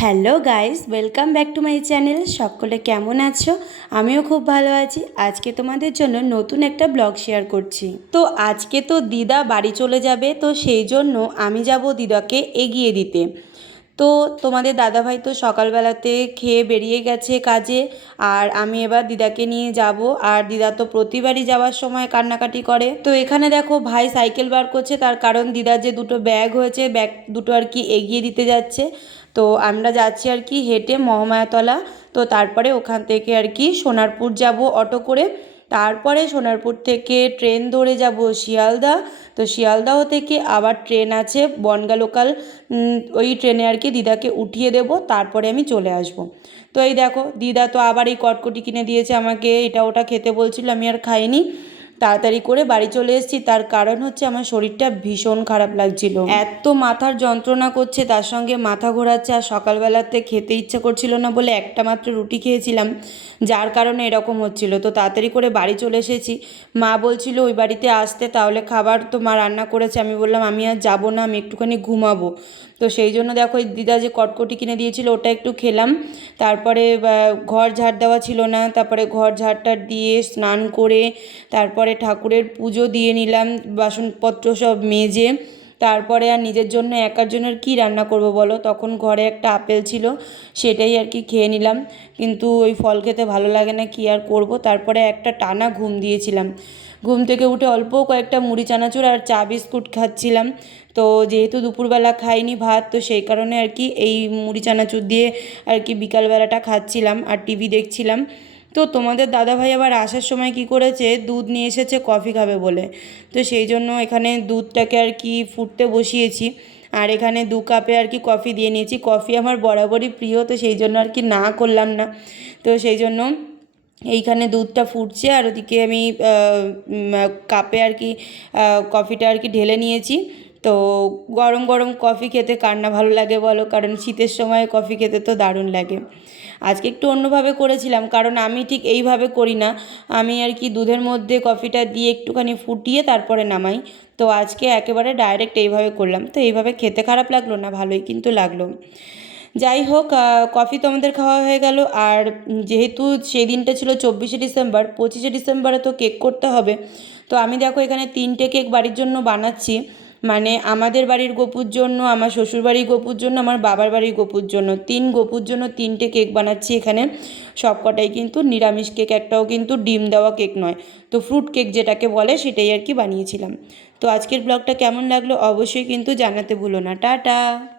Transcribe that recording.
Hello guys, welcome back to my channel. সকলে কেমন আছো? আমিও খুব ভালো আছি। আজকে তোমাদের জন্য নতুন একটা ব্লগ শেয়ার করছি। তো আজকে তো দিদা বাড়ি চলে যাবে, তো সেই জন্য আমি যাব দিদাকে এগিয়ে দিতে। তো তোমাদের দাদাভাই তো সকালবেলাতে খেয়ে বেরিয়ে গেছে কাজে, আর আমি এবার দিদাকে নিয়ে যাব। আর দিদা তো প্রতিবারই যাওয়ার সময় কান্নাকাটি করে। তো এখানে দেখো ভাই সাইকেল বার করছে, তার কারণ দিদার যে দুটো ব্যাগ হয়েছে, ব্যাগ দুটো আর কি এগিয়ে দিতে যাচ্ছে। তো আমরা যাচ্ছি আর কি হেঁটে মহামায়াতলা। তো তারপরে ওখান থেকে আর কি সোনারপুর যাব অটো করে। তারপরে সোনারপুর থেকে ট্রেন ধরে যাব শিয়ালদা। তো শিয়ালদাহ থেকে আবার ট্রেন আছে বনগা লোকাল ওই ট্রেনে আর কি দিদাকে উঠিয়ে দেব, তারপরে আমি চলে আসব। তো এই দেখো, দিদা তো আবার এই কটকটি কিনে দিয়েছে আমাকে, এটা ওটা খেতে বলছিল, আমি আর খাইনি। তাড়াতাড়ি করে বাড়ি চলে এসেছি। তার কারণ হচ্ছে আমার শরীরটা ভীষণ খারাপ লাগছিল। এত মাথার যন্ত্রণা করছে, তার সঙ্গে মাথা ঘোরাচ্ছে আর সকালবেলাতে খেতে ইচ্ছা করছিল না বলে একটা মাত্র রুটি খেয়েছিলাম, যার কারণে এরকম হচ্ছিল। তো তাড়াতাড়ি করে বাড়ি চলে এসেছি। মা বলছিল, ওই বাড়িতে আসতে, তাহলে খাবার তো মা রান্না করেছে। আমি বললাম, আমি আর যাব না, আমি একটুখানি ঘুমাবো। তো সেই জন্য দেখো দিদা যে কটকটি কিনে দিয়েছিল, ওটা একটু খেলাম। তারপরে ঘর ঝাড় দেওয়া ছিল না। তারপরে ঘর ঝাড় ঝাড়টা দিয়ে স্নান করে, তারপরে ঠাকুরের পুজো দিয়ে নিলাম, বাসনপত্র সব মেজে। তারপরে আর নিজের জন্য একার জন্য কী রান্না করব বলো? তখন ঘরে একটা আপেল ছিল, সেটাই আর কি খেয়ে নিলাম। কিন্তু ওই ফল খেতে ভালো লাগে না, কী আর করব? তারপরে একটা টানা ঘুম দিয়েছিলাম। ঘুম থেকে উঠে অল্প কয়েকটা মুড়ি, চানাচুর আর চা বিস্কুট খাচ্ছিলাম। তো যেহেতু দুপুরবেলা খাইনি ভাত, তো সেই কারণে আর কি এই মুড়ি, চানাচুর দিয়ে আর কি বিকালবেলাটা খাচ্ছিলাম। আর টিভি দেখছিলাম। তো তোমাদের দাদাভাই আবার আসার সময় কি করেছে? দুধ নিয়ে এসেছে, কফি খাবে বলে। তো সেই জন্য এখানে দুধটাকে আর কি ফুটতে বসিয়েছি। আর এখানে দু কাপে আর কি কফি দিয়ে নিয়েছি। কফি আমার বরাবরই প্রিয়, তো সেই জন্য আর কি না করলাম না। তো সেই জন্য এইখানে দুধটা ফুটছে আর ওদিকে আমি কাপে আর কি কফিটা আর কি ঢেলে নিয়েছি। তো গরম গরম কফি খেতে কার না ভালো লাগে বলো? কারণ শীতের সময় কফি খেতে তো দারুণ লাগে। আজকে একটু অন্যভাবে করেছিলাম, কারণ আমি ঠিক এইভাবে করি না। আমি আর কি দুধের মধ্যে কফিটা দিয়ে একটুখানি ফুটিয়ে তারপরে নামাই। তো আজকে একেবারে ডাইরেক্ট এইভাবে করলাম। তো এইভাবে খেতে খারাপ লাগল না? ভালোই কিন্তু লাগল। যাই হোক কফি তো আমাদের খাওয়া হয়ে গেল। আর যেহেতু সেই দিনটা ছিল চব্বিশে ডিসেম্বর, পঁচিশে ডিসেম্বরে তো কেক করতে হবে। তো আমি দেখো এখানে তিনটে কেক বাড়ির জন্য বানাচ্ছি। মানে আমাদের বাড়ির গপুর জন্য, আমার শ্বশুরবাড়ির গপুর জন্য, আমার বাবার বাড়ির গপুর জন্য। তিন গপুর জন্য তিনটে কেক বানাচ্ছি এখানে। সব কটাই কিন্তু নিরামিষ কেক, একটাও কিন্তু ডিম দেওয়া কেক নয়। তো ফ্রুট কেক যেটাকে বলে সেটাই আর কি বানিয়েছিলাম। তো আজকের ব্লগটা কেমন লাগল অবশ্যই কিন্তু জানাতে ভুলো না। টাটা!